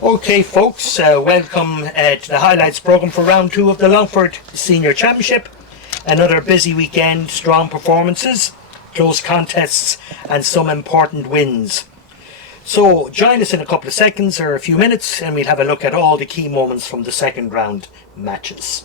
Okay folks, welcome to the highlights programme for round 2 of the Longford Senior Championship. Another busy weekend, strong performances, close contests and some important wins. So join us in a couple of seconds or a few minutes and we'll have a look at all the key moments from the second round matches.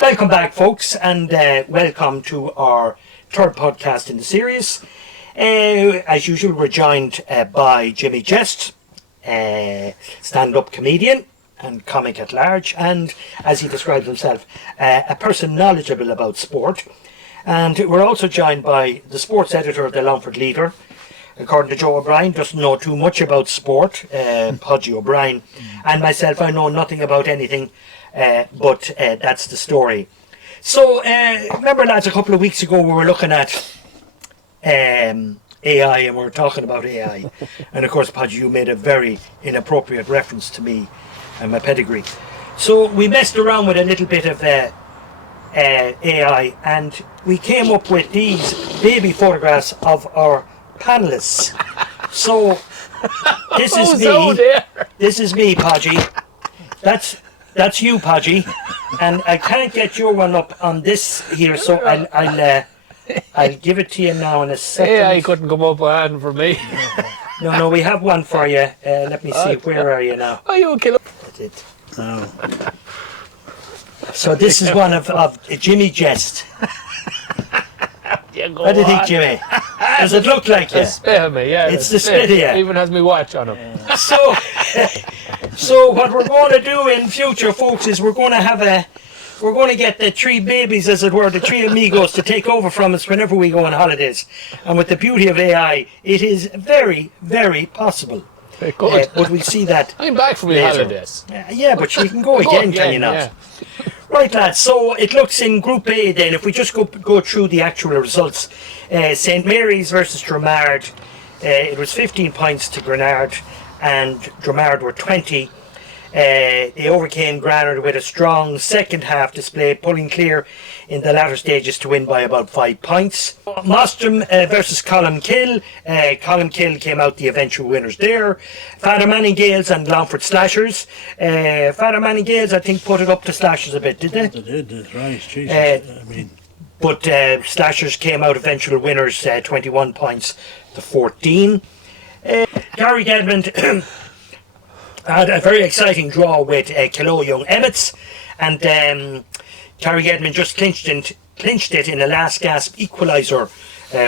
Welcome back folks, and welcome to our third podcast in the series. As usual, we're joined by Jimmy Jest, stand-up comedian and comic at large, and as he describes himself, a person knowledgeable about sport. And we're also joined by the sports editor of the Longford Leader. According to Joe O'Brien, doesn't know too much about sport, Podgy O'Brien, and myself, I know nothing about anything. But that's the story. So remember lads, a couple of weeks ago we were looking at AI and we were talking about AI and of course Podgy, you made a very inappropriate reference to me and my pedigree. So we messed around with a little bit of AI and we came up with these baby photographs of our panellists. So this is me. This is me, Podgy. That's you, Podgy, and I can't get your one up on this here, so I'll give it to you now in a second. Yeah, I couldn't come up with one for me. No, we have one for you. Let me see, where are you now? Oh, you kill him. That's it. Oh. So this is one of Jimmy Jest. What do you think, Jimmy? Does it look like you? It's spit of me, yeah. It's the spit of you. It even has me watch on him. So what we're going to do in future, folks, is we're going to get the three babies, as it were, the three amigos to take over from us whenever we go on holidays. And with the beauty of AI, it is very, very possible. Good. But we'll see that. I'm back from your holidays. Yeah, but you can go again, can you not? Yeah. Right, lads, so it looks in Group A then, if we just go through the actual results. St Mary's versus Granard, it was 15 points to Granard, and Granard were 20. They overcame Granard with a strong second half display, pulling clear in the latter stages to win by about 5 points. Mostrim versus Clonguish. Clonguish came out the eventual winners there. Father Manning Gales and Longford Slashers. Father Manning Gales, I think, put it up to Slashers a bit, did they? They did, that's right. Jesus, But Slashers came out eventual winners, 21 points to 14. Gary Gedmond had a very exciting draw with Kilo Young Emmets, and Gary Gedmond just clinched it in a last gasp equaliser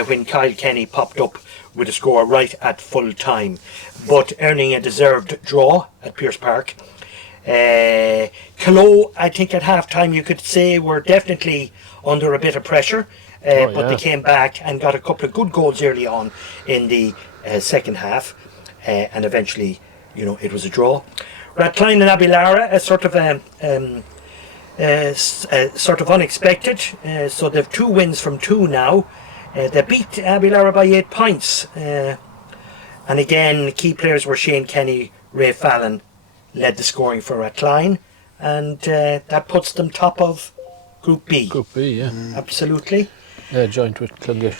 when Kyle Kenny popped up with a score right at full time, but earning a deserved draw at Pearse Park. Kilo, I think at half time you could say, were definitely under a bit of pressure, but they came back and got a couple of good goals early on in the second half, and eventually, it was a draw. Rathcline and Abilara, sort of unexpected. So they've 2 wins from 2 now. They beat Abilara by 8 points. And again, key players were Shane Kenny, Ray Fallon led the scoring for Rathcline, and that puts them top of Group B. Group B, yeah. Absolutely. Yeah, joint with Clonguish.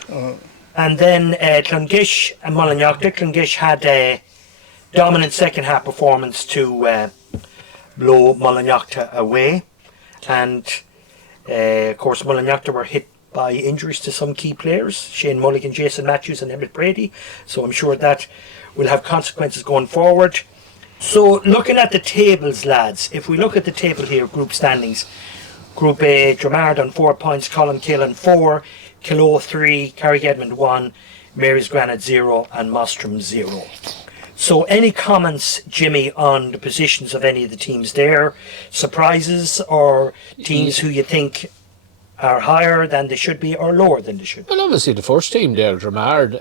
And then Clonguish and Mullinachta. Clonguish had a dominant second half performance to blow Mullinachta away, and of course Mullinachta were hit by injuries to some key players, Shane Mulligan, Jason Matthews and Emmett Brady, so I'm sure that will have consequences going forward. So looking at the tables, lads, if we look at the table here, group standings, Group A, Dramard on 4 points, Clonguish on 4, Kilo 3, Carrick-Edmond 1, Mary's Granard 0 and Mostrim 0. So any comments, Jimmy, on the positions of any of the teams there? Surprises or teams who you think are higher than they should be or lower than they should be? Well, obviously the first team there, Dramard,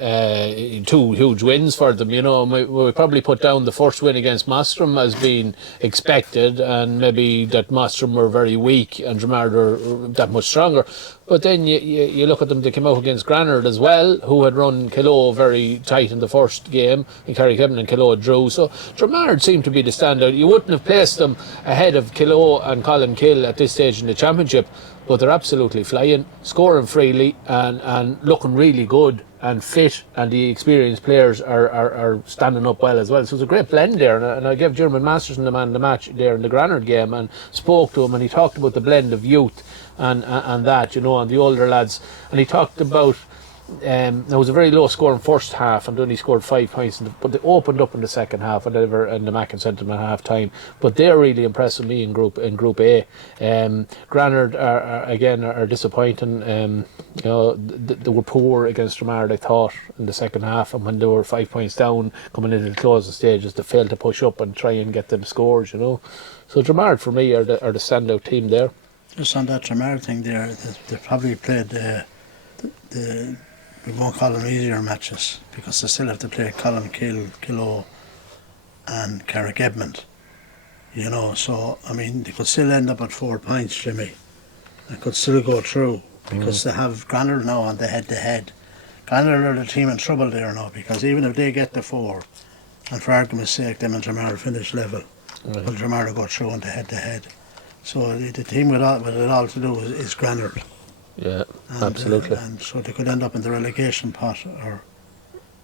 2 huge wins for them. We probably put down the first win against Mostrim as being expected, and maybe that Mostrim were very weak and Dramard were that much stronger. But then you look at them, they came out against Granard as well, who had run Kilo very tight in the first game, and Carrick-Edmond and Kilo drew. So Dramard seemed to be the standout. You wouldn't have placed them ahead of Kilo and Clonguish at this stage in the championship, but they're absolutely flying, scoring freely and looking really good and fit, and the experienced players are standing up well as well. So it's a great blend there, and I gave German Masterson the man of the match there in the Granard game and spoke to him, and he talked about the blend of youth and that, and the older lads, and he talked about there was a very low score in first half and only scored 5 points, but they opened up in the second half and the Mackin sent them at half time. But they're really impressing me in Group A. Granard are disappointing. They were poor against Dramard, I thought, in the second half, and when they were 5 points down coming into the closing stages, they failed to push up and try and get them scores. So Dramard for me are the standout team there. Just on that Dramard thing there, they probably played we won't call them easier matches because they still have to play Clonguish, Kilo and Carrick-Edmond. So I mean they could still end up at 4 points, Jimmy. They could still go through because they have Granard now on the head-to-head. Granard are the team in trouble there now, because even if they get the 4, and for argument's sake them and Dramard finish level, well, Dramard will go through on the head-to-head. So the team with it all to do is Granard. Yeah, absolutely. And so they could end up in the relegation pot, or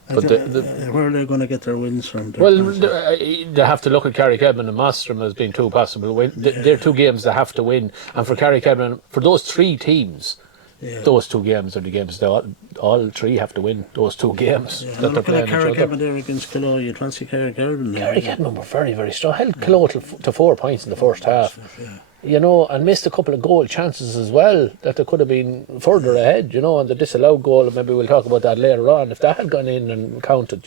but where are they going to get their wins from? They have to look at Carrick-Edmond and Mostrim as being 2 possible wins. They're 2 games they have to win, and for Carrick-Edmond, for those 3 teams, those 2 games are the games they all 3 have to win. Those 2 games that they're playing. Carrick-Edmond there against Kilo, you fancy Carrick-Edmond? Carrick-Edmond were very, very strong. Held Kilo to 4 points in the first half. And missed a couple of goal chances as well that they could have been further ahead, and the disallowed goal, and maybe we'll talk about that later on, if that had gone in and counted,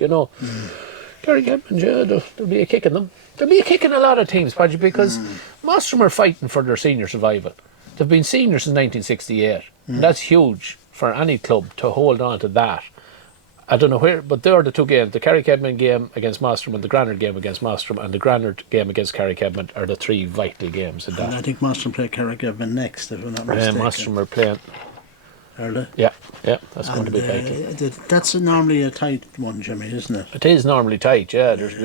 Carrick-Edmond, there'll be a kick in them. There'll be a kick in a lot of teams, Padgy, because Mostrim are fighting for their senior survival. They've been seniors since 1968, and that's huge for any club to hold on to that. I don't know where, but there are the 2 games. The Carrick-Edmond game against Mostrim and the Granard game against Mostrim, and the Granard game against Carrick-Edmond are the 3 vital games in that. And I think Mostrim play Carrick-Edmond next, if I'm not mistaken. Mostrim are playing. Are they? Yeah, that's going to be vital. That's normally a tight one, Jimmy, isn't it? It is normally tight, yeah. There'll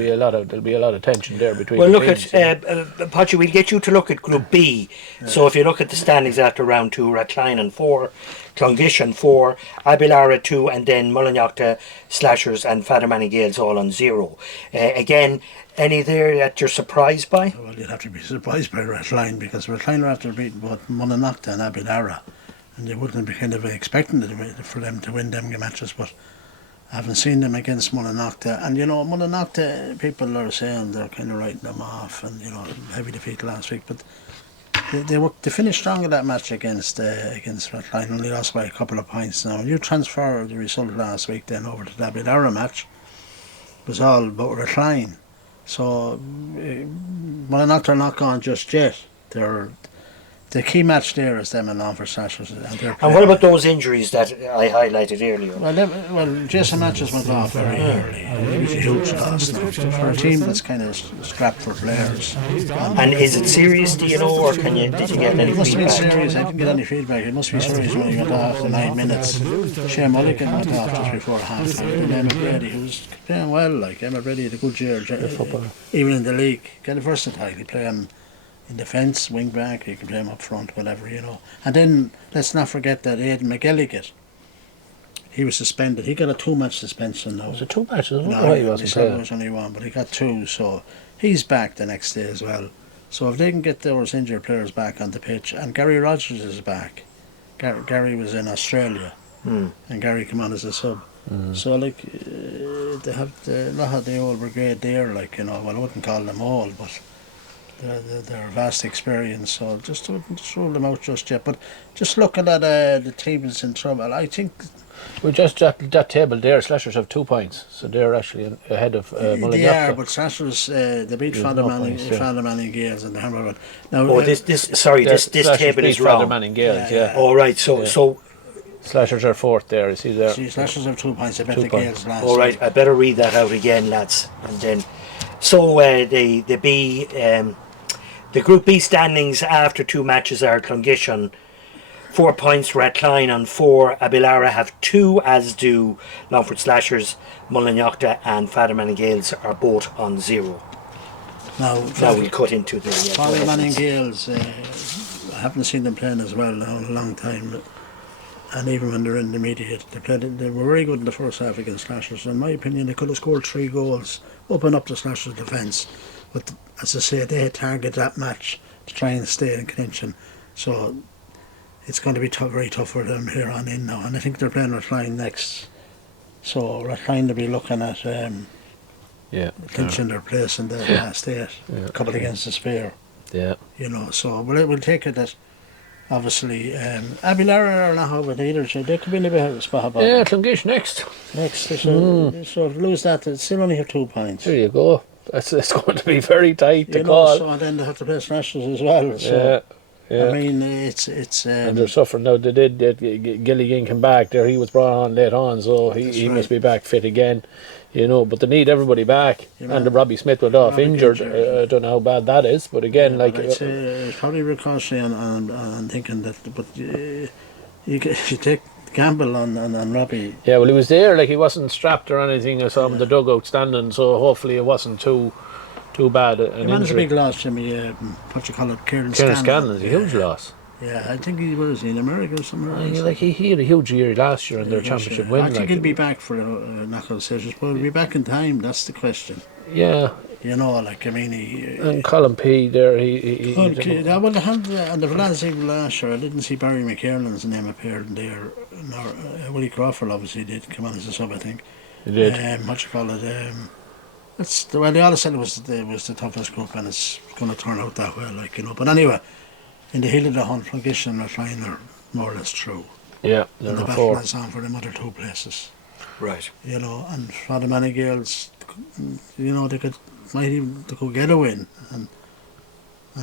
be a lot of tension there between. Well, the look teams, at Pachi. We'll get you to look at Group B. So if you look at the standings after round 2, Rathline on 4, Clonguish on 4, Abilara 2, and then Mullinachta, Slashers, and Fathermanny Gales all on 0. Again, any there that you're surprised by? Well, you'd have to be surprised by Rathline, because Rathline are after beating both Mullinachta and Abilara, and you wouldn't be kind of expecting for them to win them matches, but I haven't seen them against Mullinachta. And Mullinachta, people are saying they're kind of writing them off, and heavy defeat last week, but they finished strong in that match against Rathline, only lost by a couple of points. Now, when you transfer the result last week then over to the Abilara match, it was all about Rathline. So Mullinachta are not gone just yet. The key match there is them and Longford Slashers. And what about those injuries that I highlighted earlier? Well, Jason Matches went off very early. It was a huge loss for a team that's kind of strapped for players. And is it serious, do you know, or did you get any feedback? It must have been serious. I didn't get any feedback. It must be serious when he went off after 9 minutes. Shane Mulligan went off just before half time. And Emma Brady, who was playing well, like Emma Brady had a good year, even in the league. Kind of versatile. He play him in defence, wing back, you can play him up front, whatever, And then, let's not forget that Aidan McGilligan, he was suspended. He got a 2-match suspension now. Was it 2 matches? No, he said it was only 1, but he got 2, so he's back the next day as well. So if they can get those injured players back on the pitch, and Gary Rogers is back. Gary was in Australia, and Gary came on as a sub. So they have the old brigade there, well, I wouldn't call them all, but their vast experience. So just wouldn't rule them out just yet. But just looking at the teams in trouble, I think. Well, just that table there, Slashers have 2 points, so they're actually ahead of Mullingar. They are, but Slashers they beat Father Manning Gales and the Hammer. Now, this table is wrong. Father Manning Gales, yeah. All right, so Slashers are 4th there. Is he there? See, Slashers have 2 points. I bet the Gales last. All right, I better read that out again, lads, and then. So the Group B standings after 2 matches are Clonguish on 4 points, Rathline on 4, Abilara have 2, as do Longford Slashers, Mullingar and Father Manning Gales are both on 0. Now we'll cut into the Father Manning Gales. I haven't seen them playing as well now in a long time, and even when they're intermediate, they were very good in the first half against Slashers. In my opinion, they could have scored 3 goals, open up the Slashers' defence. But as I say, they target that match to try and stay in contention. So it's going to be very tough for them here on in now. And I think they're playing Rathline next. So Rathline to be looking at clinching their place in the last 8, couple against the Spear. Yeah. So we'll take it that obviously Abilara are not over it either, so they could be in a bit of a spot about Yeah, Clonguish next. So if they lose that, they'll still only have 2 points. There you go. It's going to be very tight to call. So then they have to play Slashers as well. So I mean, it's and they're suffering now. They did Gilligan came back there. He was brought on late on, so he must be back fit again. But they need everybody back. And the Robbie Smith went off injured. I don't know how bad that is, but again, it's probably ricochet on thinking that. But you take gamble on Robbie. Yeah, well, he was there. He wasn't strapped or anything. I saw him in the dugout standing, so hopefully it wasn't too bad an injury. It's a big loss, Jimmy. What you call it, Kieran Scanlon is a huge loss. Yeah, I think he was in America or somewhere. He had a huge year last year in their championship win. I think he'll be back for knockout stages, but he'll be back in time. That's the question. Yeah. And Colin P there, and the Valencia last year, I didn't see Barry McKierland's name appear in there. Willie Crawford obviously did come on as a sub, I think. He did. They all said it was the toughest group, and it's going to turn out that way, But anyway, in the heel of the hunt, Clonguish and Rathline are more or less through. Yeah, and the battle is on for them other 2 places. Right. And Father Manning Gales, they could get a win, and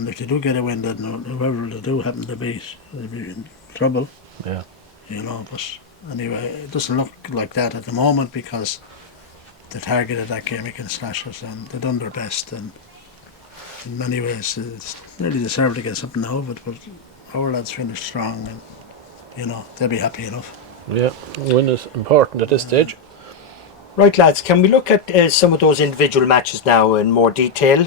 if they do get a win, then whoever they do happen to beat, they'll be in trouble. Yeah. But anyway, it doesn't look like that at the moment because they targeted that game against Slashers and they've done their best, and in many ways it's nearly deserved to get something out of it, but our lads finished strong and they'll be happy enough. Yeah, win is important at this stage. Right, lads, can we look at some of those individual matches now in more detail?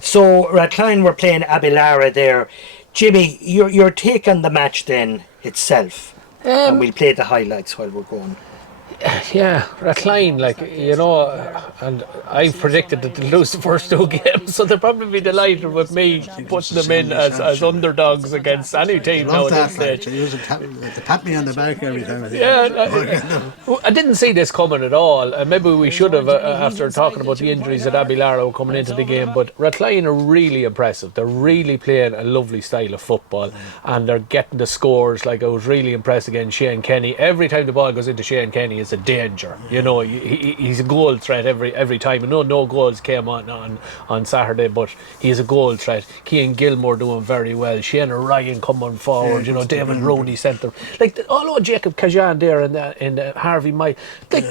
So Rathline were playing Abilara there. Jimmy, your take on the match then itself, and we'll play the highlights while we're going. Yeah, Rathline, and I predicted that they'll lose the first 2 games, so they'll probably be delighted with me putting them in as underdogs against any team now at this stage. They pat me on the back every time. I didn't see this coming at all, and maybe we should have after talking about the injuries that Abilara were coming into the game, but Rathline are really impressive. They're really playing a lovely style of football, and they're getting the scores. I was really impressed against Shane Kenny. Every time the ball goes into Shane Kenny, it's a danger. He's a goal threat every time. No goals came on Saturday, but he's a goal threat. Cian Gilmore doing very well. Shane Ryan coming forward. David Rooney centre. Although Jacob Kajan there and Harvey Mike, they've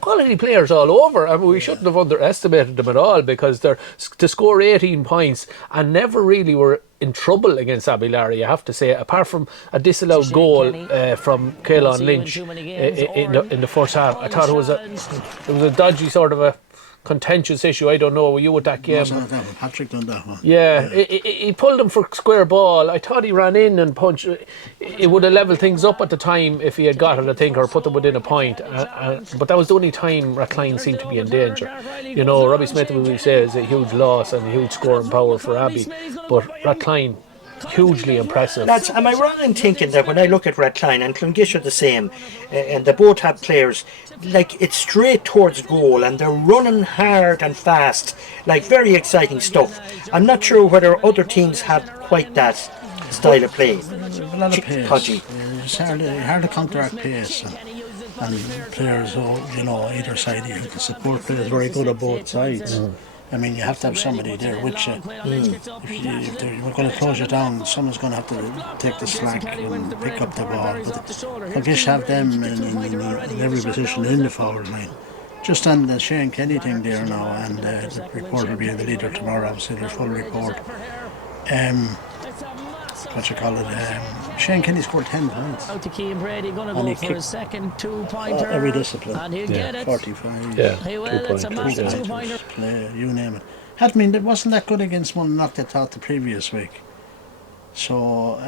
quality players all over. I mean, we shouldn't have underestimated them at all because they're to score 18 points and never really were in trouble against Abilara, you have to say, apart from a disallowed goal from Caelan Lynch in the first half. I thought it was a dodgy sort of a contentious issue. I don't know, were you with that game? Patrick done that one. Yeah, he pulled him for square ball. I thought he ran in and punched. It would have levelled things up at the time if he had got it, I think, or put them within a point. But that was the only time Rathline seemed to be in danger. Robbie Smith, as we say, is a huge loss and a huge scoring power for Abbey. But Rathline hugely impressive. Lads, am I wrong in thinking that when I look at Rathline and Clonguish are the same, and they both have players, like it's straight towards goal and they're running hard and fast, like very exciting stuff. I'm not sure whether other teams have quite that style of play. A lot of pace. Podgy. It's hard to counteract pace and players who, either side who can support players very good on both sides. I mean, you have to have somebody there with you. If we're going to close you down, someone's going to have to take the slack and pick up the ball. But I guess have them in every position in the forward line. Just on the Shane Kenny thing there now, and the report will be in the Leader tomorrow, obviously, their full report. Shane Kenny scored 10 points. Out to Keane Brady, going to go for his second 2-pointer. Every discipline. And he'll get it. 45. Yeah, Hey, well, it's a massive 2-pointer. Play, you name it. It wasn't that good against Monaghan, they thought, the previous week. So,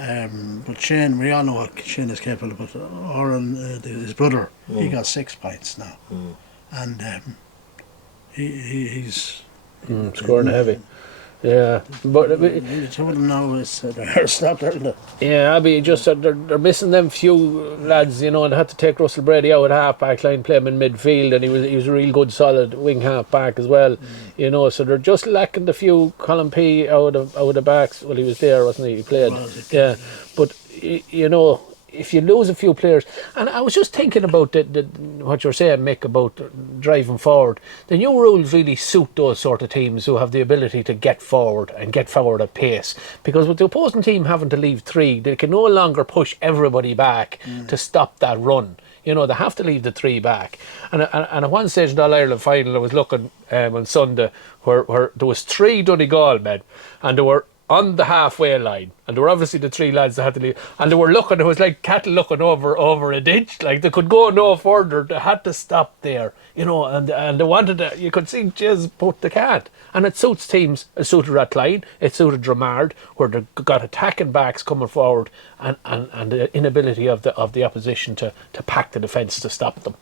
but Shane, we all know what Shane is capable of, but Oren, his brother, he got 6 points now. And he's scoring heavy. Yeah, but two of them now is they're stopped early. yeah, Abby just they're missing them few lads, and had to take Russell Brady out at half back line, play him in midfield, and he was a real good solid wing half back as well. So they're just lacking the few Colin P out of the backs. Well, he was there, wasn't he? He played. Yeah, but if you lose a few players, and I was just thinking about what you're saying, Mick, about driving forward. The new rules really suit those sort of teams who have the ability to get forward at pace. Because with the opposing team having to leave 3, they can no longer push everybody back to stop that run. They have to leave the 3 back. And at one stage in the All-Ireland final, I was looking on Sunday where there was 3 Donegal men, and they were on the halfway line, and there were obviously the 3 lads that had to leave, and they were looking, it was like cattle looking over a ditch, like they could go no further, they had to stop there, and they wanted to, you could see Jez, but they can't. And it suits teams, it suited Rathline, it suited Dramard, where they've got attacking backs coming forward, and the inability of the opposition to pack the defence to stop them.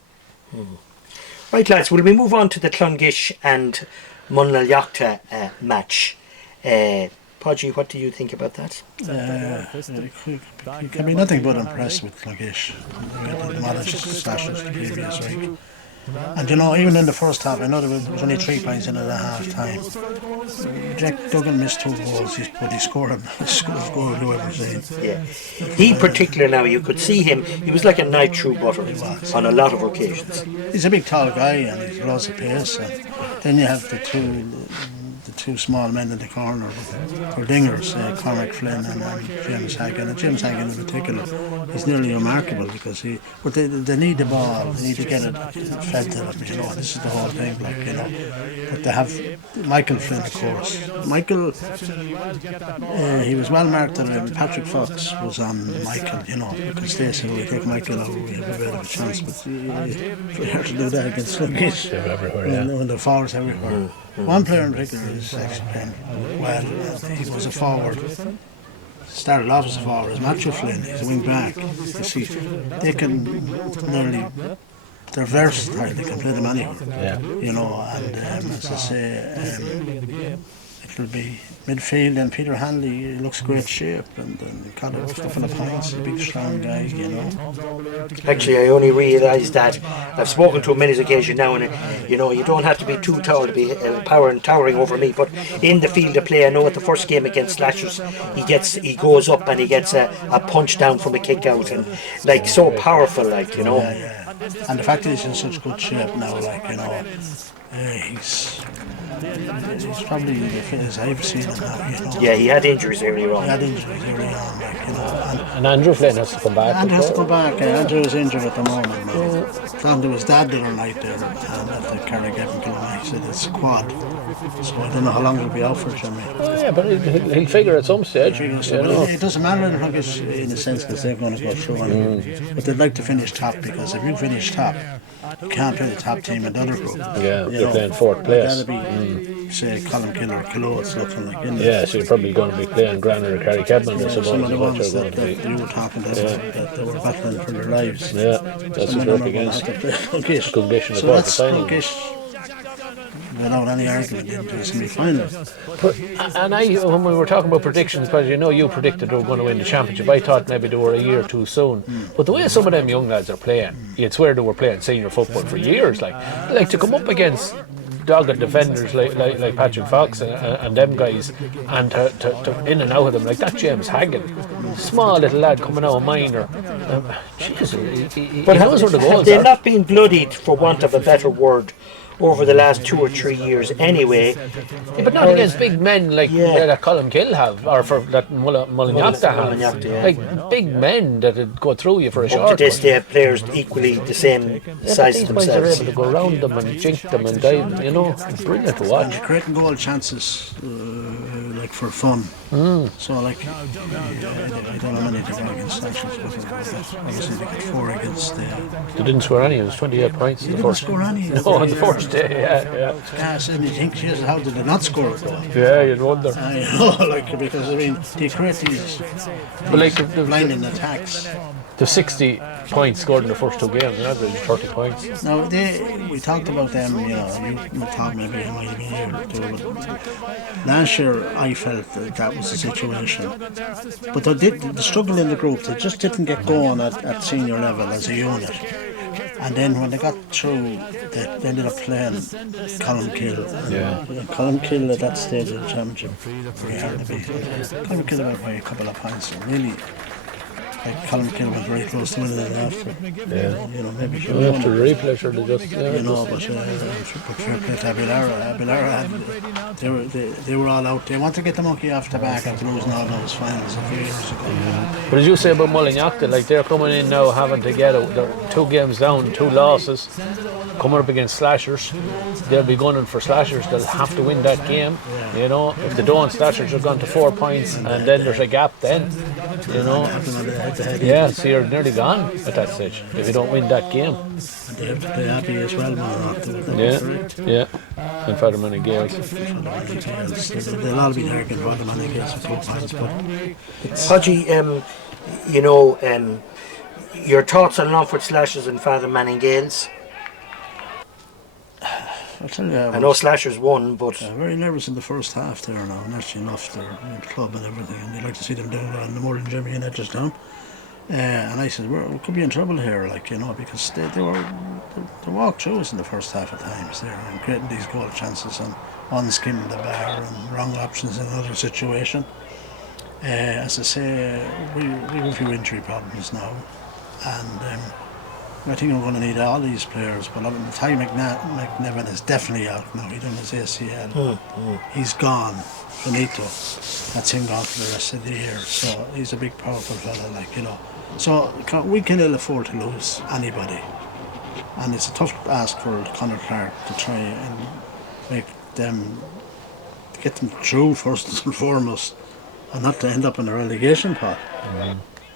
Right, lads, will we move on to the Clonguish and Munalyacht match? Podgy, what do you think about that? You can be nothing but impressed with Clonguish. They demolished Slashers the previous week. And even in the first half, I know there was only 3 points in at the half time. Jack Duggan missed 2 goals, but he scored whoever's in. Yeah. He particularly now, you could see him, he was like a knife through butter on a lot of occasions. He's a big tall guy and he's lots of pace. And then you have the two small men in the corner who are dingers, Cormac Flynn and James Hagan. And James Hagan in particular is nearly remarkable because they need the ball, they need to get it fed to them, this is the whole thing, But they have Michael Flynn, of course. Michael, he was well marked and Patrick Fox was on Michael, because they said, we take Michael out, we have a bit of a chance, but it's hard to do that against Clonguish. When the forwards everywhere. One player in particular is actually playing well. He was a forward. Started off as a forward. As Matthew Flynn, he's a wing back. You see, they can they're versatile. They can play them anywhere. And as I say, it'll be midfield, and Peter Hanley looks great shape, and got a couple of points, a big strong guy, Actually, I only realised that I've spoken to him many occasions now, and you don't have to be too tall to be towering over me, but in the field of play, I know at the first game against Slashers, he goes up and he gets a punch down from a kick out, and so powerful, Yeah. And the fact that he's in such good shape now, he's probably the fittest I've seen him now, Yeah, he had injuries earlier on. And Andrew Flynn has to come back. Andrew has to come back. Andrew is injured at the moment now. Talking to his dad the other night there at the Carrigavan Kilmay, he said it's a quad. So I don't know how long he'll be out for, Jimmy. Oh yeah, but he'll figure at some stage. It doesn't matter in a sense because they're going to go through on it. But they'd like to finish top, because if you finish top, you can't play the top team in the other group. Yeah, they're playing 4th place. That'd be, say, Colin Killer or Killow, looking like. Yeah, so you're probably going to be playing Granard or Carrie Cadman, I suppose. Some of the ones that you were talking about, that they were battling for their lives. Yeah, that's what you're up against. Clonguish. Clonguish in the So that's quarter final. Clonguish without any argument into the semi-final. And when we were talking about predictions, because you predicted they were going to win the championship, I thought maybe they were a year too soon. But the way some of them young lads are playing, you'd swear they were playing senior football for years. Like to come up against dogged defenders like Patrick Fox and them guys, and to in and out of them like that. James Haggin, small little lad coming out of minor. But knows where the have goals they are. not been bloodied, for want of a better word, over the last 2 or 3 years anyway? Yeah, but not against big men like that Clonguish have, or for that Mullinachta have. Mullinachta, yeah. Like big men that would go through you for a Up short to this, one. they have players equally the same size as These boys are themselves. able to go around them and jink them and dive. It's brilliant to And watch. creating goal chances, like for fun. So like, I don't know many to go against Slashers, but obviously they got 4 against They didn't score any. It was 28 points in the didn't first. score any. No, on the first day. Yeah. Gas, and you think, Jesus, how did they not score it though? Yeah, you'd wonder. I know, like, because I mean, they create these But like the blinding attacks. 60 points scored in the first 2 games, and average 30 points. Now, we talked about them, you thought maybe it might be a year or two, but last year I felt that was the situation. But the struggle in the group, they just didn't get going at senior level as a unit. And then when they got through, they ended up playing Clonguish. And Clonguish at that stage of the championship, very hard to beat. Clonguish went by a couple of points, and really, like Clonguish went very close to winning it after. Maybe should have After won the it. replay, sure they just. But fair play to Abilara. Abilara they were all out. They want to get the monkey off the back after losing all those finals a few years ago. But as you say about Mullinachta, like they're coming in now having to get out. They're 2 games down, 2 losses, coming up against Slashers. They'll be gunning for Slashers. They'll have to win that game. If they don't, Slashers are gone to 4 points, and then there's a gap. Then, yeah, so you're nearly gone at that stage if you don't win that game. And they have to play Abbey as well, man. Yeah. And Fatherman and Gales. They'll all be there again, Fatherman and Gales for 2 points. But Hodgie, your thoughts on Longford Slashers and Father Manning Gales? I'll tell you, I know Slashers won, but very nervous in the first half there now, naturally enough, they're in the club and everything, and they like to see them doing well, the more than Jimmy and Edgerstown. And I said, we could be in trouble here, because they walked through us in the first half at times there, and creating these goal chances, and one skimming the bar, and wrong options in another situation. As I say, we have a few injury problems now, and I think we're going to need all these players, but Ty McNevin is definitely out now. He done his ACL. He's gone. Finito. That's him gone for the rest of the year. So he's a big, powerful fella, So we can ill afford to lose anybody. And it's a tough ask for Conor Clark to try and get them through first and foremost, and not to end up in the relegation pot.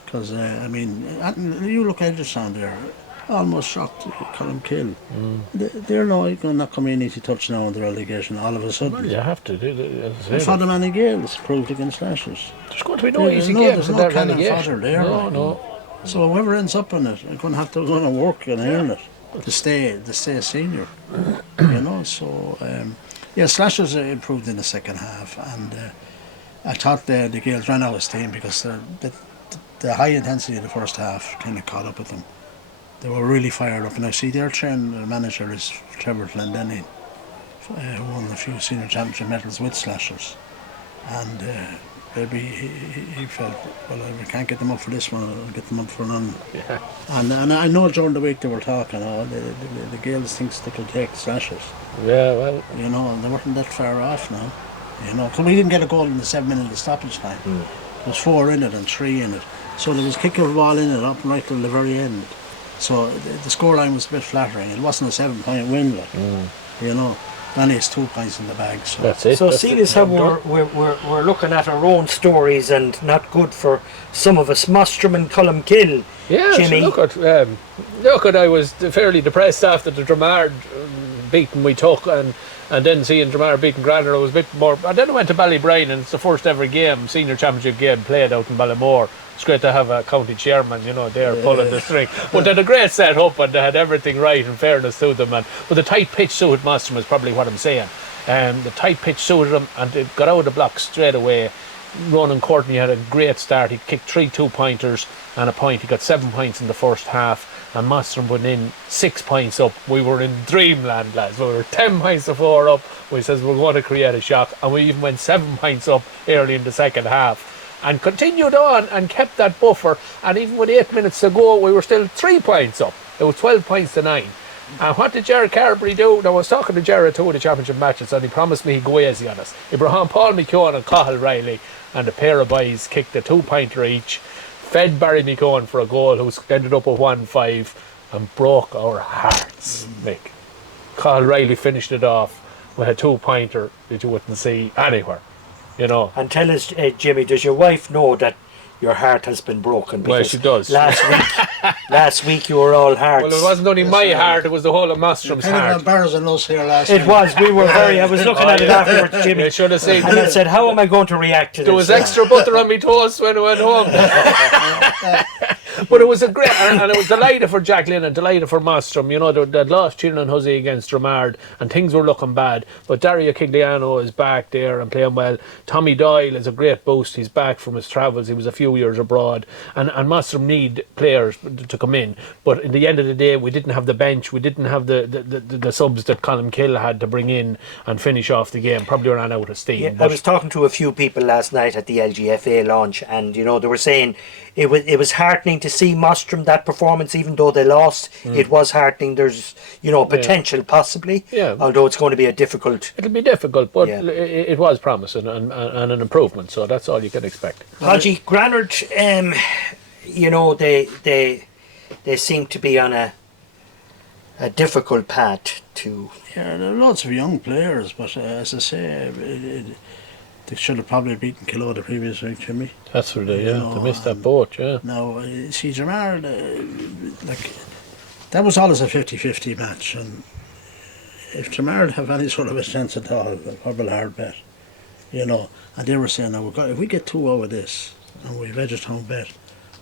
Because, you look at Edgerstown there, almost shocked Clonguish. They're not going to come in easy touch now on the relegation all of a sudden. You have to do that. Father Manning Gales proved against Slashers. There's going to be no easy games in no that cannon relegation. fodder there. No. So whoever ends up in it, are going to have to work and earn it to stay a senior. So Slashers improved in the second half, and I thought the Gales ran out of steam because the high intensity of the first half kind of caught up with them. They were really fired up, and I see their manager is Trevor Glendenning, who won a few senior championship medals with Slashers, and maybe he felt, well, I can't get them up for this one, I'll get them up for none. Yeah. And I know during the week they were talking, the Gales thinks they could take Slashers. Yeah, well. And they weren't that far off now. Because we didn't get a goal in the 7 minutes of stoppage time. There was 4 in it and 3 in it. So there was kick of the ball in it up right till the very end. So the scoreline was a bit flattering. It wasn't a 7-point win, Danny has 2 points in the bag. So That's it. So see this how we're looking at our own stories, and not good for some of us. Mostrim and Clonguish. Yeah, Jimmy. So look at I was fairly depressed after the Dramard beating we took, and And then seeing Dramar beating Granard, I was a bit more. And then I went to Ballybrine, and it's the first ever game, senior championship game played out in Ballamore. It's great to have a county chairman, there pulling the string. But they had a great set up, and they had everything right, in fairness to them. But the tight pitch suited Mostrim is probably what I'm saying. The tight pitch suited them, and they got out of the block straight away. Ronan Courtney had a great start. He kicked 3 2-pointers and a point. He got 7 points in the first half, and Mostrim went in 6 points up. We were in dreamland, lads. We were 10 points to 4 up. We says we're going to create a shock, and we even went 7 points up early in the second half, and continued on and kept that buffer. And even with 8 minutes to go, we were still 3 points up. It was 12 points to 9. And what did Jared Carberry do? Now, I was talking to Jared 2 of the championship matches, and he promised me he'd go easy on us. He brought on Paul McKeown and Cathal Riley, and a pair of boys kicked a 2-pointer each, fed Barry McKeown for a goal, who ended up with 1-5, and broke our hearts, Nick. Cathal Riley finished it off with a 2-pointer that you wouldn't see anywhere, And tell us, Jimmy, does your wife know that your heart has been broken? Well, Because she does. Last week you were all hearts. Well, it wasn't only my heart, it was the whole of Mostrim's heart. Embarrassing us here last It week. was. We were very. I was looking at it afterwards, Jimmy. You should have seen. And I said, how am I going to react to this? There was extra butter on my toast when I went home. But it was a great, and it was delighted for Jacqueline and delighted for Mostrim. They'd lost Chin and Hussey against Dramard, and things were looking bad. But Dario Kigliano is back there and playing well. Tommy Doyle is a great boost. He's back from his travels. He was a few years abroad. And Mostrim need players to come in. But in the end of the day, we didn't have the bench. We didn't have the subs that Colin Kill had to bring in and finish off the game. Probably ran out of steam. Yeah, I was talking to a few people last night at the LGFA launch, and they were saying it was heartening to see Mostrim, that performance, even though they lost. It was heartening. There's potential possibly, although it's going to be it'll be difficult, but it was promising and an improvement, so that's all you can expect. Haji Granard, they seem to be on a difficult path to. Yeah, there are lots of young players, but as I say, they should have probably beaten Kilo the previous week, Jimmy. That's what they missed that boat, yeah. Now, see, Dramard, that was always a 50-50 match, and if Dramard have any sort of a sense at all, probably hard bet, and they were saying, now, if we get 2 over this, and we register home bet,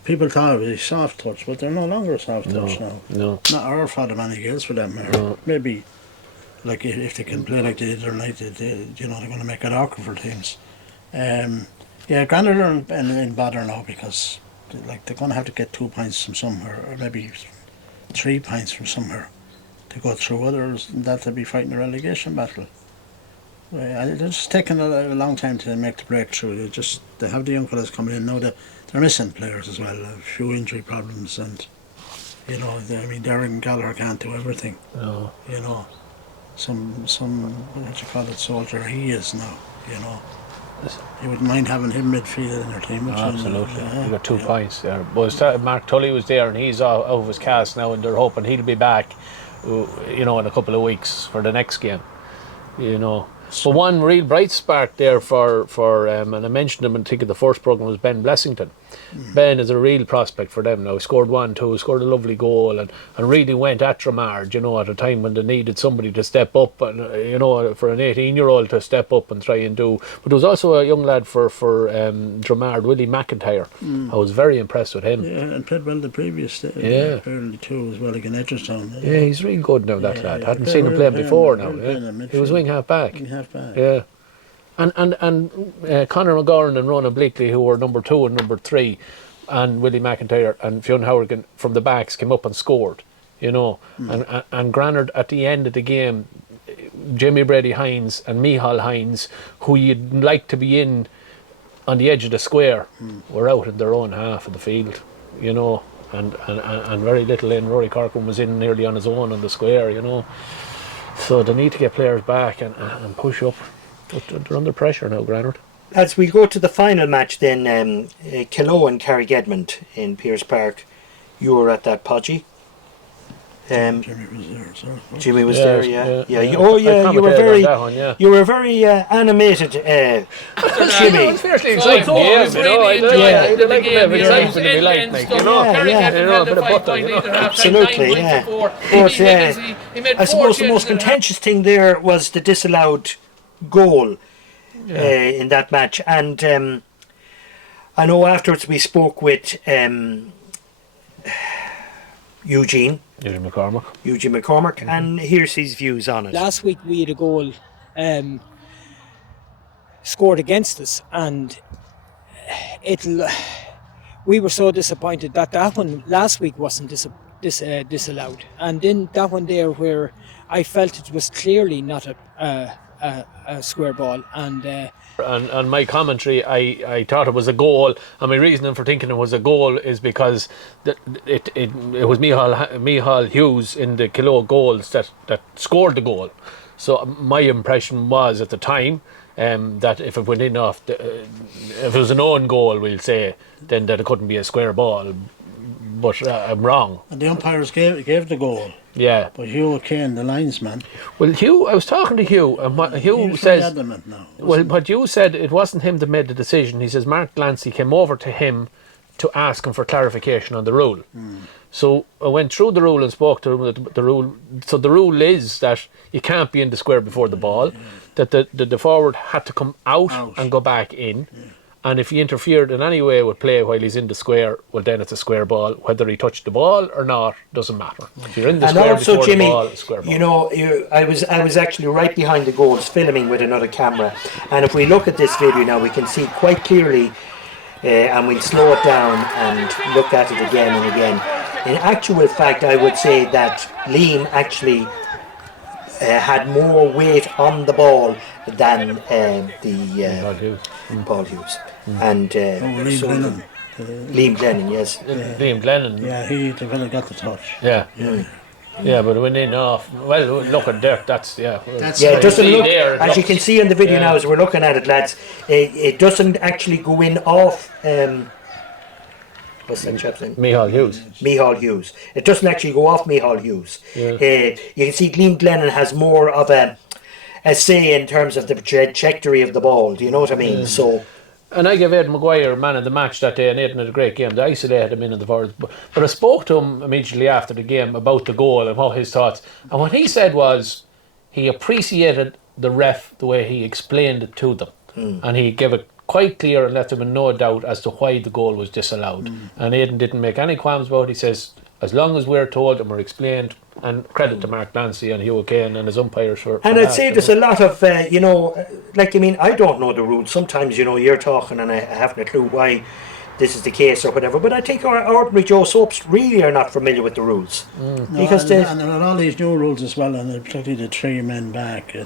people thought it was a soft touch, but they're no longer a soft touch now. No. Not our fault of anything else for them. Or maybe, like, if they can play like they did the other night, they're going to make it awkward for teams. Granard are in bother now because they're going to have to get 2 points from somewhere, or maybe 3 points from somewhere to go through. Others that they'll be fighting a relegation battle. It's taken a long time to make the breakthrough. They have the young fellas coming in now. They're missing players as well. A few injury problems, and Darren Gallagher can't do everything. No. Some what you call it, soldier he is now. You wouldn't mind having him midfield in your team. Absolutely. You got 2 points there. Mark Tully was there, and he's out of his cast now, and they're hoping he'll be back, in a couple of weeks for the next game. But one real bright spark there for and I mentioned him, I think in the first programme, was Ben Blessington. Ben is a real prospect for them now. He scored 1-2, scored a lovely goal, and really went at Dramard, at a time when they needed somebody to step up, and for an 18-year-old to step up and try and do. But there was also a young lad for Dramard, Willie McIntyre. I was very impressed with him. Yeah, and played well the previous early too as well against Edgerton. Yeah, he's really good now, that lad. Hadn't seen him playing before now. He was wing half back. Yeah. And Conor McGowan and Ronan Bleakley, who were number 2 and number 3, and Willie McIntyre and Fionn Hourigan from the backs came up and scored, and Granard at the end of the game, Jamie Brady Hines and Micheál Hines, who you'd like to be in on the edge of the square, were out in their own half of the field, and very little in. Rory Corcoran was in nearly on his own on the square, so they need to get players back and push up. But they're under pressure now, Granard. As we go to the final match then, Kilo and Carrick Edmond in Pearse Park, you were at that, Podgy. Jimmy was there, so. Jimmy was Yeah, there, yeah. yeah. I You were commentated very, on that one, yeah. you were very animated, It Jimmy. was fiercely Oh, exciting no, game, I was you know. really enjoying Yeah. the like a bit of game. excitement in my life, End like, stuff. you know. Kerry Yeah. Cavan You know, held a bit the of 5 butter, point you know. lead at half-time, Absolutely, 9 points yeah. to 4. But, He made I 4 suppose the changes most at half. contentious thing there was the disallowed goal in that match. And I know afterwards we spoke with Eugene McCormack, and here's his views on it. Last week we had a goal scored against us, and we were so disappointed that one last week wasn't disallowed, and then that one there where I felt it was clearly not a square ball, And my commentary, I thought it was a goal, and my reasoning for thinking it was a goal is because it was Micheál Hughes in the Kilo goals that scored the goal. So my impression was at the time that if it went in off, if it was an own goal, we'll say, then that it couldn't be a square ball. But I'm wrong. And the umpires gave the goal. Yeah. But Hugh Kane, the linesman, Well, Hugh, I was talking to Hugh, and what he Hugh was very says. adamant now. Well, but you said it wasn't him that made the decision. He says Mark Glancy came over to him to ask him for clarification on the rule. So I went through the rule and spoke to him. The rule. So the rule is that you can't be in the square before the ball. That the forward had to come out and go back in. And if he interfered in any way with play while he's in the square, well, then it's a square ball. Whether he touched the ball or not doesn't matter. If you're in the And square also, before Jimmy, the ball, it's a square ball. you know, I was actually right behind the goals filming with another camera, and if we look at this video now, we can see quite clearly, and we'll slow it down and look at it again and again. In actual fact, I would say that Liam actually had more weight on the ball than Paul Hughes. And Liam so Glennon. Liam Glennon, yes. Liam Glennon. Yeah, the fella got the touch. Yeah. Yeah, but it went in off. Well, look at there. That's That's Yeah, it doesn't see look, there, it as you looks- can see on the video now as we're looking at it, lads, it doesn't actually go in off, what's that chap's name? Micheál Hughes. Micheál Hughes. It doesn't actually go off Micheál Hughes. You can see Liam Glennon has more of a say in terms of the trajectory of the ball, do you know what I mean? So, And I gave Ed Maguire man of the match that day, and Aidan had a great game. They isolated him in the forwards. But I spoke to him immediately after the game about the goal and what his thoughts. And what he said was he appreciated the ref the way he explained it to them. And he gave it quite clear and left them in no doubt as to why the goal was disallowed. And Aidan didn't make any qualms about it. He says, as long as we're told and we're explained, and credit to Mark Nancy and Hugh Kane and his umpires for and that, I'd say there's a lot of, I don't know the rules. Sometimes, you're talking and I haven't a clue why this is the case or whatever, but I think our ordinary Joe Soaps really are not familiar with the rules. Because and there are all these new rules as well, and particularly the 3 men back.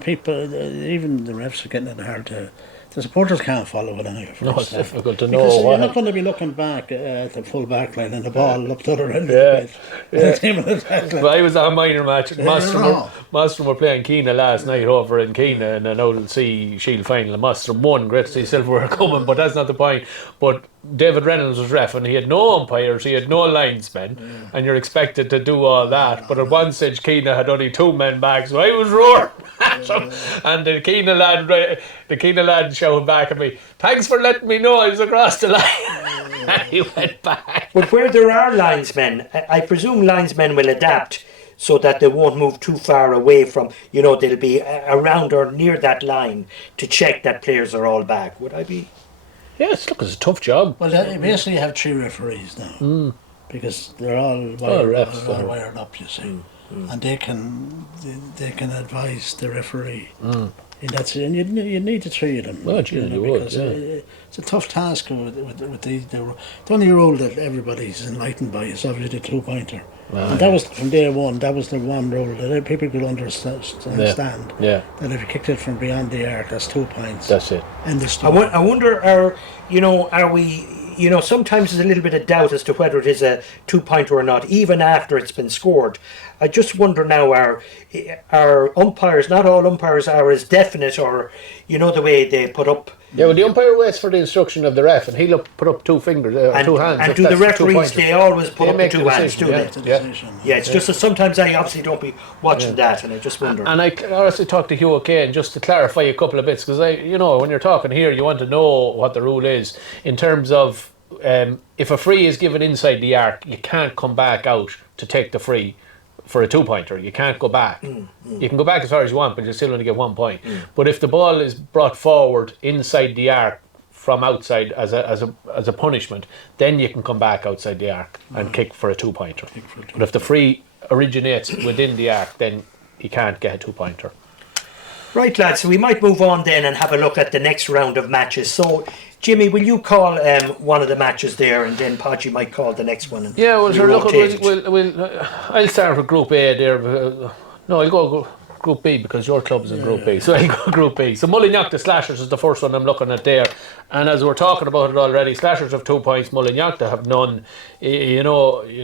People, even the refs are getting it hard to. The supporters can't follow it anyway. No, it's difficult to know because what you're not going to be looking back at the full back line and the ball up the other end Yeah. of the team of the back line. Well, I was at a minor match. no. Mostrim were playing Keena last night over in Keena in an Old C Shield final. And Mostrim won. Great to see Silverware coming, but that's not the point. But David Reynolds was ref, and he had no umpires, he had no linesmen, and you're expected to do all that. But at one stage, Keena had only 2 men back, so I was roaring at him. And the Keena lad shouted back at me, "Thanks for letting me know I was across the line." And he went back. But where there are linesmen, I presume linesmen will adapt so that they won't move too far away from, they'll be around or near that line to check that players are all back. Would I be? Yes, look, it's a tough job. Well, basically you have 3 referees now because they're all wired up, you see, and they can advise the referee. And that's and you need the 3 of them. Well, you would, because it's a tough task with the only rule that everybody's enlightened by is obviously the 2-pointer. And that was from day one. That was the one rule that people could understand. Yeah. That if you kicked it from beyond the arc, that's 2 points. That's it. And the I wonder, are we? Sometimes there's a little bit of doubt as to whether it is a 2-pointer or not, even after it's been scored. I just wonder now, are umpires? Not all umpires are as definite, or the way they put up Yeah, well, the umpire waits for the instruction of the ref, and he'll put up two fingers, two hands. And do the referees? They always put up the two hands, do they? Yeah, it's just that sometimes I obviously don't be watching that, and I just wonder. And I honestly talked to Hugh O'Kane just to clarify a couple of bits, because when you're talking here, you want to know what the rule is in terms of if a free is given inside the arc, you can't come back out to take the free for a 2-pointer. You can't go back. You can go back as far as you want, but you still only get 1 point. But if the ball is brought forward inside the arc from outside as a punishment, then you can come back outside the arc and kick for a 2-pointer. But if the free originates within the arc, then you can't get a 2-pointer. Right, lads, so we might move on then and have a look at the next round of matches. So, Jimmy, will you call one of the matches there, and then Podgy might call the next one? Yeah, well, sure, look, I'll start with Group A there. No, I'll go Group B because your club's in Group B. So I'll go Group B. So Mullinagh Slashers is the first one I'm looking at there. And as we're talking about it already, Slashers have 2 points, Mullinagh have none. You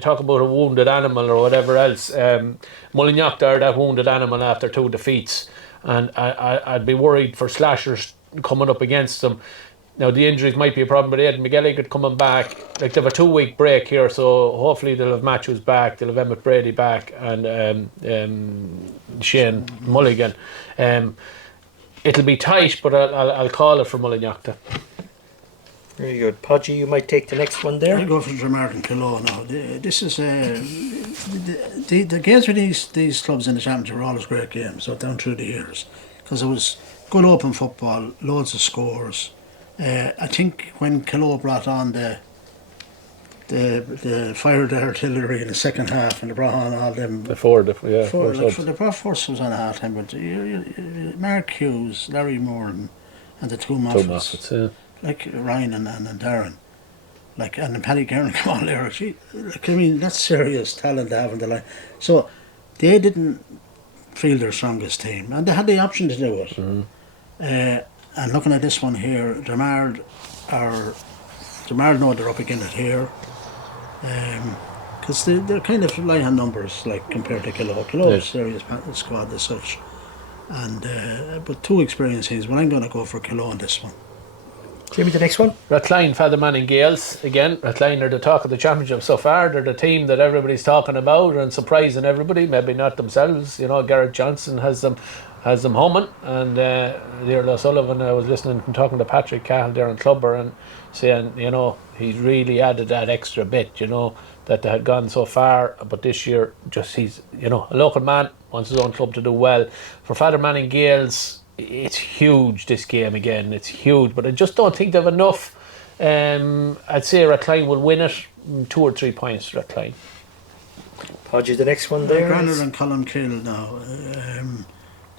talk about a wounded animal or whatever else. Mullinagh are that wounded animal after 2 defeats. And I'd be worried for Slashers coming up against them. Now, the injuries might be a problem, but Ed McGilligan coming back. Like, they have a 2-week break here, so hopefully they'll have Matthews back, they'll have Emmett Brady back, and Shane Mulligan. It'll be tight, but I'll call it for Mullinagh. Very good. Podgy, you might take the next one there. I'll go for Dramart and Kilo now. This is the games with these clubs in the championship were always great games, so down through the years, because it was good open football, loads of scores. I think when Kilo brought on the fired artillery in the second half, and they brought on all them The brought four subs on a half time, but Mark Hughes, Larry Moran, and the two Moffats, like Ryan and Darren, and then Paddy Kieran come on there. That's serious talent to have in the line. So they didn't feel their strongest team, and they had the option to do it. And looking at this one here, Dramard know they're up against it here, because they're kind of light on numbers, like compared to Kilo. Kilo's serious squad as such, and but 2 experiences. Well, I'm going to go for Kilo on this one. Jimmy, the next one. Rathline, Fatherman and Gales. Again, Rathline are the talk of the championship so far. They're the team that everybody's talking about and surprising everybody, maybe not themselves. Garrett Johnson has them humming, and Deirdre O'Sullivan, I was listening and talking to Patrick Cahill there in Clubber and saying, he's really added that extra bit, that they had gone so far, but this year he's, a local man, wants his own club to do well. For Fatherman and Gales, it's huge, this game again, it's huge, but I just don't think they have enough. I'd say Rathline will win it, 2 or 3 points to Rathline. Podgy, the next one there. Granard and Columkill now.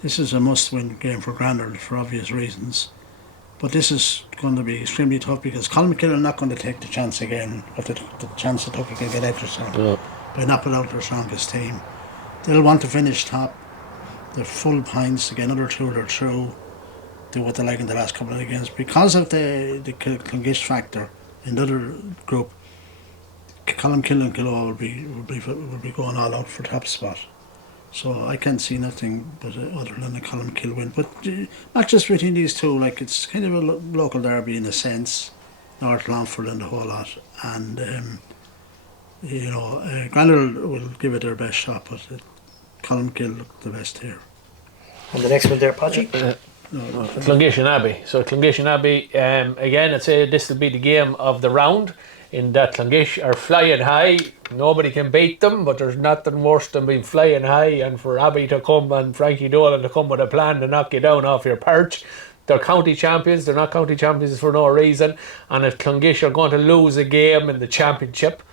This is a must-win game for Granard for obvious reasons, but this is going to be extremely tough because Columkill are not going to take the chance again, or the chance they took against Edgerton by not putting out their strongest team. They'll want to finish top. They're full points to get another 2 or through, do what they like in the last couple of games. Because of the Clonguish factor in the other group, Columkill and Kilo will be going all out for top spot. So I can't see nothing but other than a Columkill win. But not just between these two, like it's kind of a local derby in a sense, North Longford and the whole lot. And Granard will give it their best shot, but Columkill look the best here. And the next one there, Podgy? Clonguish and Abbey. So Clonguish and Abbey, again, I'd say this will be the game of the round, in that Clonguish are flying high. Nobody can beat them, but there's nothing worse than being flying high, and for Abbey to come and Frankie Dolan to come with a plan to knock you down off your perch. They're county champions. They're not county champions for no reason. And if Clonguish are going to lose a game in the championship,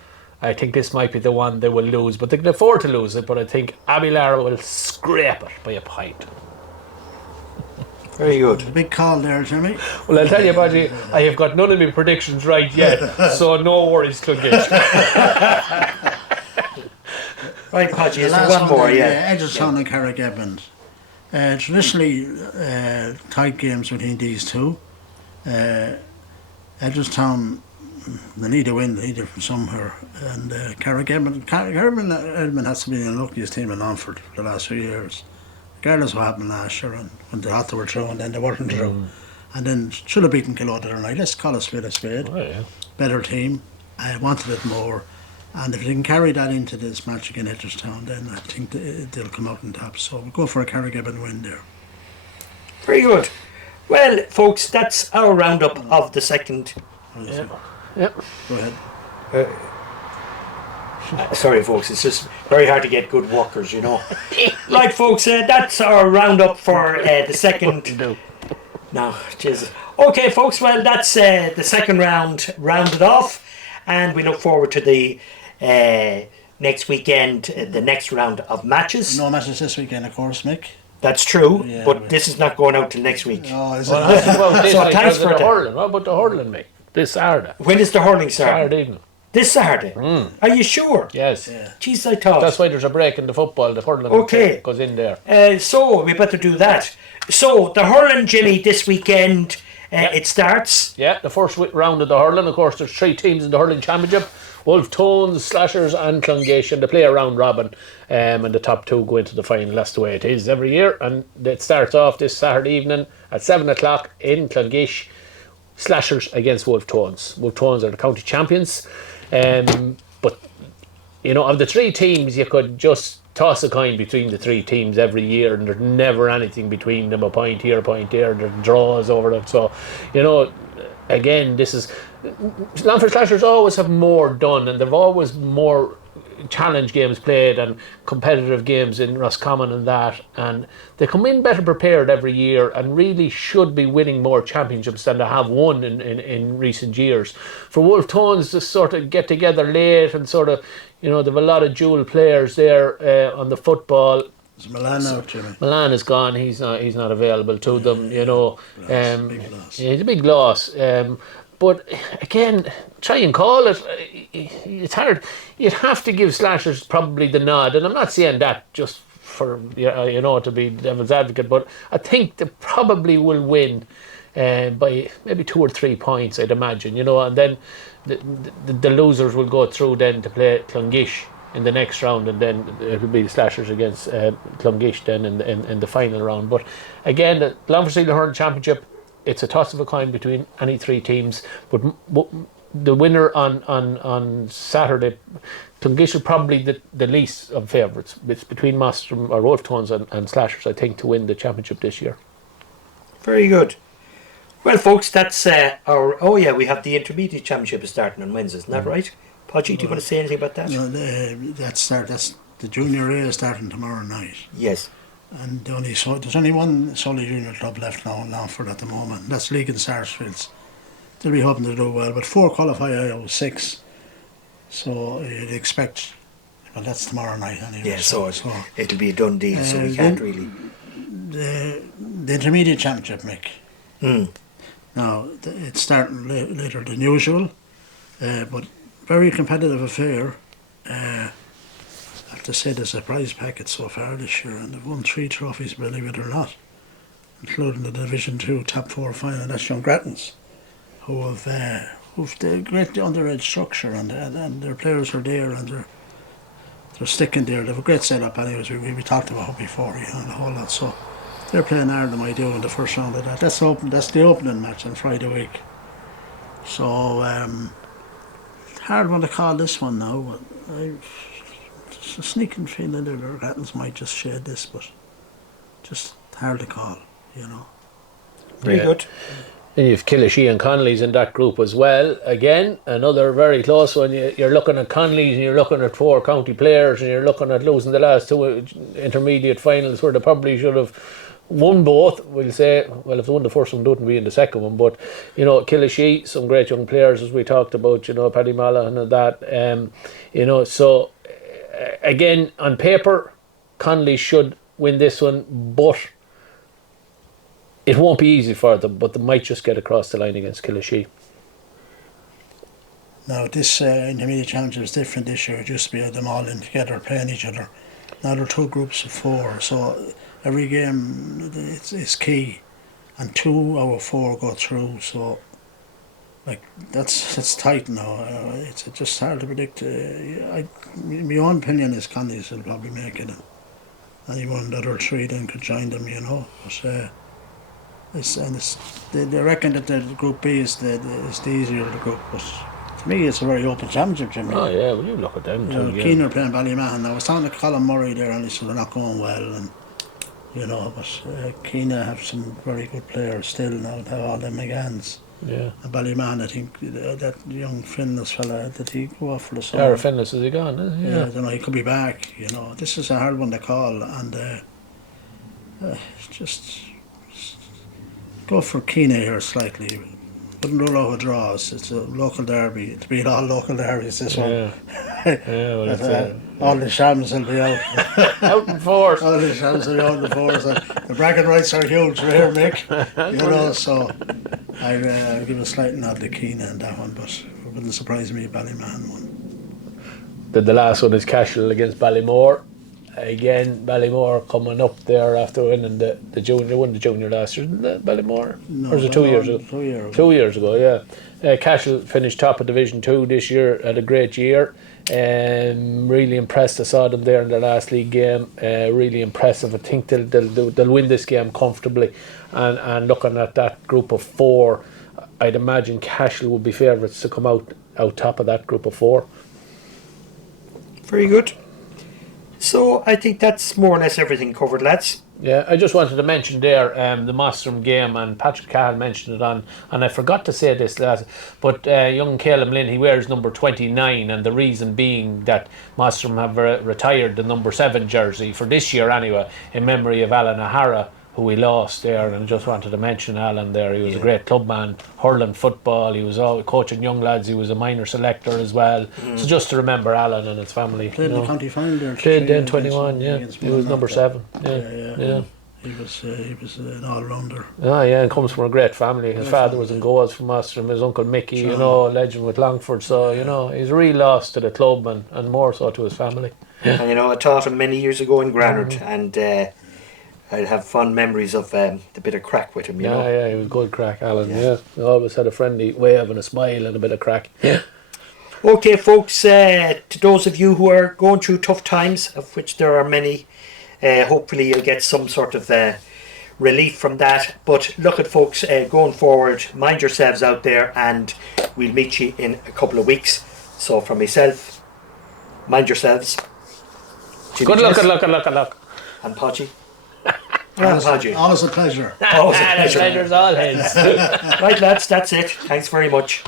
I think this might be the one they will lose. But they can afford to lose it. But I think Abilara will scrape it by a pint. Very good. Big call there, Jimmy. Well, I'll tell you, Podgy, I have got none of my predictions right yet, so no worries, Clonguish. Right, Podgy, is there one more? Edgerton and Carrick Edmond. Traditionally, tight games between these two. Edgerton, they need to win, they need it from somewhere. And Carrick Edmond has to be the luckiest team in Longford for the last few years. Regardless of what happened last year, and when they thought they were through and then they weren't through. and then should have beaten Killaloe the other night. Let's call a spade a spade. Oh, yeah. Better team. I wanted it more. And if they can carry that into this match against Edgeworthstown, then I think they'll come out on top. So we'll go for a Carrigaban win there. Very good. Well, folks, that's our roundup of the second. Yep. Go ahead. Sorry, folks, it's just very hard to get good walkers, you know. Right, folks, that's our roundup for the second. No, Jesus. Okay, folks, well, that's the second round rounded off, and we look forward to the next weekend, the next round of matches. No matches this weekend, of course, Mick. That's true, Yeah, but this is not going out till next week. Oh, is Well, it? so thanks for the that. hurling. What about the hurling, mate? This Saturday. When is the hurling start? Saturday evening. This Saturday? Are you sure? Yes. Yeah. Jeez, I thought. That's why there's a break in the football. The hurling Okay. goes in there. So we better do that. So the hurling, Jimmy, this weekend it starts. Yeah, the first round of the hurling. Of course, there's 3 teams in the hurling championship: Wolf Tones, Slashers, and Clonguish, and they play a round robin. And the top 2 go into the final. That's the way it is every year. And it starts off this Saturday evening at 7:00 in Clonguish. Slashers against Wolf Tones. Wolf Tones are the county champions. But you know, of the 3 teams, you could just toss a coin between the 3 teams every year, and there's never anything between them. A point here, a point there. There's draws over them. So, you know, again, this is Longford Slashers always have more done, and they've always more challenge games played and competitive games in Roscommon and that, and they come in better prepared every year and really should be winning more championships than they have won in recent years. For Wolf Tones to sort of get together late and sort of, you know, they've a lot of dual players there on the football. Is Milan out, Jimmy? Milan is gone. He's not available to them. You know, Big loss. yeah, it's a big loss. But again, try and call it. It's hard. You'd have to give Slashers probably the nod, and I'm not saying that just for you know, to be devil's advocate, but I think they probably will win by maybe 2 or 3 points, I'd imagine. You know, and then the losers will go through then to play Clonguish in the next round, and then it'll be the Slashers against Clonguish then in the final round. But again, the Longford Hurling Championship, it's a toss of a coin between any 3 teams, but the winner on Saturday, Clonguish are probably the least of favourites. It's between Mostrim or Wolf Tones and Slashers, I think, to win the championship this year. Very good. Well, folks, that's our. Oh yeah, we have the intermediate championship is starting on Wednesday, isn't that right? Podgy, do you want to say anything about that? No, that's the junior A is starting tomorrow night. Yes. And there's only one Solly Junior club left now in Longford at the moment. That's League and Sarsfields. They'll be hoping to do well, but 4 qualify out of 6. So you'd expect. Well, that's tomorrow night anyway. Yeah, so it'll be a done deal. So we can't really. The intermediate championship, Mick. Now it's starting later than usual, but very competitive affair. I have to say there's a prize packet so far this year, and they've won 3 trophies, believe it or not, including the Division 2 top 4 final. That's Young Grattans, who've the great underage structure, and their players are there, and they're sticking there. They have a great setup, anyways. We talked about it before, you know, and the whole lot. So they're playing Ireland, I do, in the first round of that. That's the opening match on Friday week. So hard one to call this one now. It's a sneaking feeling that the Grattans might just shade this, but just hard to call, you know. Very good. And you've Killashee and Connolly's in that group as well. Again, another very close one. You're looking at Connolly's, and you're looking at 4 county players, and you're looking at losing the last 2 intermediate finals where they probably should have won both. We'll say, well, if they won the first one, they wouldn't be in the second one. But, you know, Killashee, some great young players, as we talked about, you know, Paddy Malaghan and that. You know, so again, on paper, Connolly should win this one, but it won't be easy for them, but they might just get across the line against Killashee. Now, this intermediate championship is different this year. It used to be them all in together playing each other. Now there are 2 groups of 4, so every game is key, and 2 out of 4 go through. So, like, that's tight now. It's just hard to predict. My own opinion is Connolly's will probably make it. Anyone the other 3 then could join them, you know. But They reckon that the Group B is the easier of the group, but to me it's a very open championship, Jimmy. Oh yeah, well you look at them too. Keane are playing Ballymahon. I was talking to Colin Murray there, and he said they're not going well, and but Keane have some very good players still now. They have all them McGanns. Yeah. And Ballyman, I think that young Finless fella, did he go off for the summer? Ara Finless, is he gone? Yeah, I don't know, he could be back, This is a hard one to call, and just go for Keane here slightly. Wouldn't rule out a draw. It's a local derby. To beat all local derbies, this one. Well, all the shams will be out. out in force. All the shams will be out in force. The bracket rights are huge here, Mick. So I'll give a slight nod to Keane on that one, but it wouldn't surprise me if Ballyman won. Then the last one is Cashel against Ballymore. Again, Ballymore coming up there after winning the junior. Won the junior last year, didn't it, Ballymore? No, or was it 2 years ago? 2 years ago. 2 years ago, yeah. Cashel finished top of Division 2 this year, had a great year. Really impressed. I saw them there in their last league game. Really impressive. I think they'll win this game comfortably. And looking at that group of 4, I'd imagine Cashel would be favourites to come out top of that group of 4. Very good. So I think that's more or less everything covered, lads. Yeah, I just wanted to mention there the Mostrim game, and Patrick Cahill mentioned it on, and I forgot to say this last, but young Caleb Lynn, he wears number 29, and the reason being that Mostrim have retired the number 7 jersey for this year anyway, in memory of Alan O'Hara, who we lost there. And I just wanted to mention Alan there. He was a great club man, hurling football. He was always coaching young lads. He was a minor selector as well. So just to remember Alan and his family. Played in the county final there. Played in 21, He was number 7. Yeah. He was an all-rounder. Oh yeah, and comes from a great family. His father was in goals for Mostrim, his uncle Mickey, a legend with Longford. So, he's really lost to the club and more so to his family. And I taught him many years ago in Granard, and I have fond memories of the bit of crack with him, Yeah, he was good crack, Alan, He always had a friendly way of and a smile and a bit of crack. Yeah. Okay, folks, to those of you who are going through tough times, of which there are many, hopefully you'll get some sort of relief from that. But look at folks, going forward, mind yourselves out there, and we'll meet you in a couple of weeks. So from myself, mind yourselves. Good luck. And Podgy. Always a pleasure. Always a pleasure. Pleasure's all his. Right, lads, that's it. Thanks very much.